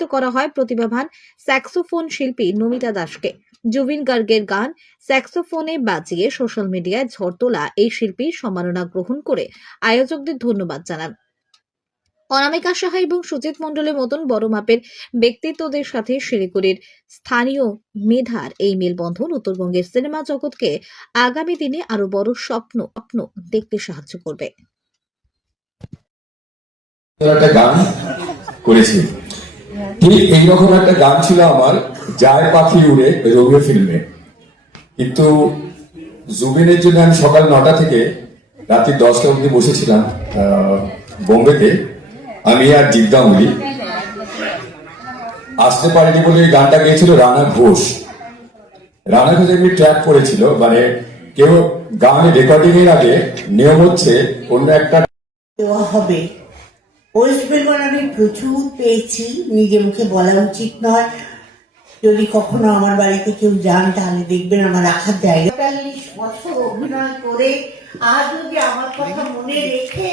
সমালোচিত করা হয় প্রতিভাবান স্যাক্সোফোন শিল্পী নমিতা দাসকে। জুবিন গার্গের গান স্যাক্সোফোনে বাজিয়ে সোশ্যাল মিডিয়ায় ঝড় তোলা এই শিল্পীর সম্মাননা গ্রহণ করে আয়োজকদের ধন্যবাদ জানান। অনামিকা সাহা এবং সুজিত মণ্ডলের মতন বড় মাপের ব্যক্তিত্বদের সাথে শিলিগুড়ির স্থানীয় মেধার এই মেলবন্ধন উত্তরবঙ্গের সিনেমা জগৎকে আগামী দিনে আরো বড় স্বপ্ন দেখতে সাহায্য করবে। একটা গান করেছি, ঠিক এইরকম একটা গান ছিল আমার যায় পাখি উড়ে রোমিও ফিল্মে, কিন্তু জুবিনের জন্য আমি সকাল 9টা থেকে রাত্রি 10টা অবধি বসেছিলাম বোম্বেতে। আমি আর জিদ্দামুলি আসতে পারিনি বলে এই গানটা গেয়েছিল রানা ঘোষ। রানা ঘোষ এমনি ট্র্যাক করেছিল, মানে কেউ গান রেকর্ডিং এর আগে নিয়ম হচ্ছে অন্য একটা দেওয়া হবে। ওয়েস্ট বেঙ্গল আমি প্রচুর পেয়েছি, নিজে মুখে বলা উচিত নয়। যদি কখনো আমার বাড়িতে কেউ যান তাহলে দেখবেন আমার রাখার জায়গা। ৪৫ বছর অভিনয় করে আজ যদি আমার কথা মনে রেখে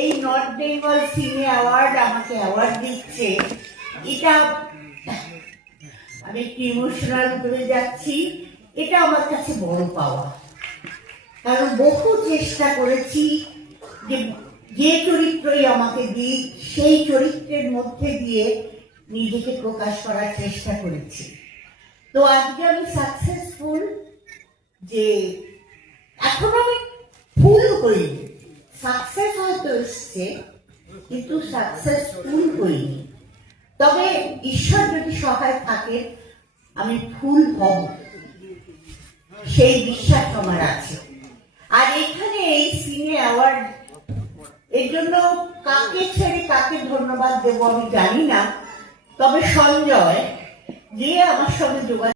এই নর্থ বেঙ্গল সিনে অ্যাওয়ার্ড আমাকে অ্যাওয়ার্ড দিচ্ছে, এটা আমি একটু ইমোশনাল হয়ে যাচ্ছি। এটা আমার কাছে বড় পাওয়া, কারণ বহু চেষ্টা করেছি যে চরিত্রই আমাকে দিই সেই চরিত্রের মধ্যে দিয়ে নিজেকে প্রকাশ করার চেষ্টা করেছি। তো আজকে আমি সাকসেসফুল, যে এখন আমি ফুল করিনি, সাকসেস হয়তো এসছে কিন্তু সাকসেসফুল করিনি। তবে ঈশ্বর যদি সহায় থাকে আমি ফুল হব, সেই বিশ্বাস আমার আছে। আর এখানে এই সিনে অ্যাওয়ার্ড এর জন্য কাকে ছেড়ে কাকে ধন্যবাদ দেবো আমি জানি না, তবে সঞ্জয় যে আমার সঙ্গে যোগাযোগ